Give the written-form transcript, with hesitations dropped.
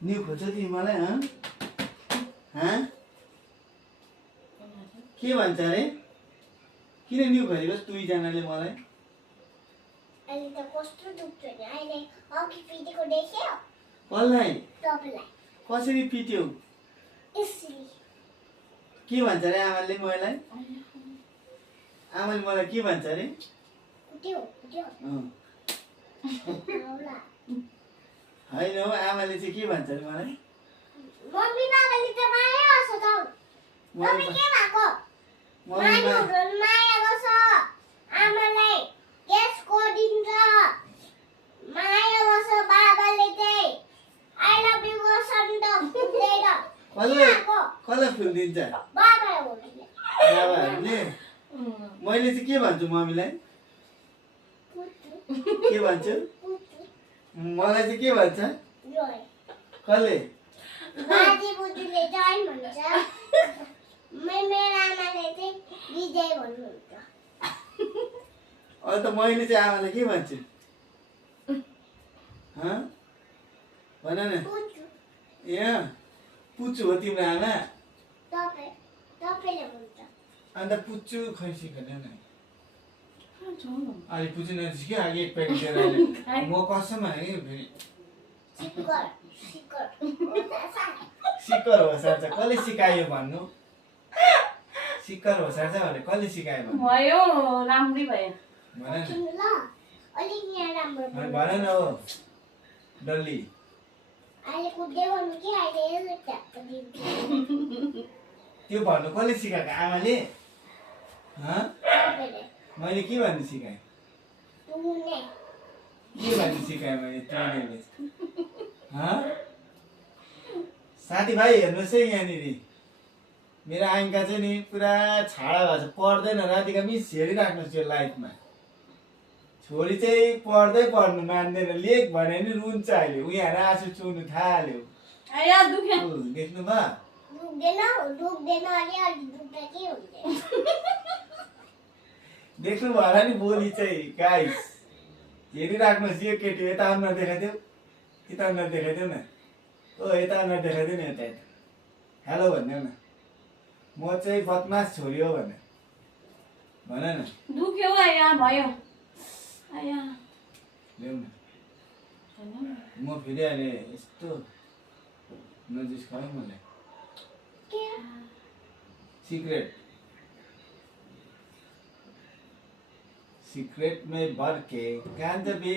new खोज्छ तिमीलाई के भन्छ अरे किन न्यु खोजेको दुईजनाले मलाई अहिले त कस्तो दुख्छ नि अहिले अघि पिटेको देख्यो कसलाई तपाईलाई कसरी पिट्यो यसरी के भन्छ अरे आमाले मलाई के भन्छ अरे कुट्यो होला होइन हौ आमाले चाहिँ के भन्छ अरे मलाई मम्मी बाबाले त माया गर्छ त मम्मी के भएको नानीहरुले माया गर्छ आमालाई त्यसको दिन्छ माया गर्छ बाबाले चाहिँ आई लभ यु गर्छ नि त फुल्दैन कसलाई फुल दिन्छ बाबाहरूले मैले चाहिँ के भन्छु मम्मीलाई के भन्छु मलाई चाहिँ के भन्छ कसले बाजे बोजूले जय भन्छ मेरो आमाले चाहिँ विजय भन्नुहुन्छ अन्त मैले चाहिँ आमालाई के भन्छु भन न यहाँ पुच्चु हो तिम्रो आमा तपाईले भन्छ अन्त पुच्चु खै सिकेन न अहिले पुच्चु नसिक्यो अघि एक प्याकेट दिएर म कसम भने फेरि सिक्कर हो सार्छ कसले सिकायो भन्नु सिक्कर हो सार्छ भने कसले सिकायो भन्नु भयो राम्रै भयो भन ल अलिक यहाँ राम्रो भन न हो डल्ली अहिले कुद्दै गर्नु कि अहिले ट्याक्क दिन्छु त्यो भन्नु कसले सिकाएको आमाले तपाईले मैले के भन्नु सिकाएँ तुने के भन्नु सिकाएँ मैले तिमीले साथीभाइ हेर्नुहोस् है यहाँनिर मेरो आङ्का चाहिँ नि पुरा छाडा भएको छ पढ्दैन राधिका मिस हेरिराख्नुहोस् यो लाइफमा छोरी चाहिँ पढ्दै पढ्नु मान्दैन लेख भने नि रुन्छ अहिले उनीहरू आँसु चुर्नु थाल्यो देख्नु भयो दुख्दैन अलिअलि दुख्दा के हुन्छ देख्नु भयो होला नि बोली चाहिँ गाइस हेरिराख्नुहोस् यो केटी यता अनुहार देखाइदेऊ यता अनुहार देखाइदेऊ न ओ यता अनुहार देखाइदेऊ न यता यता हेलो भन्देऊ न म चाहिँ बदमास छोरी हो भने भन न दुख्यो आया भयो आया ल्याउ न म फेरि अहिले यस्तो नजिस्काउ है मलाई सीक्रेट में भर के कांद भी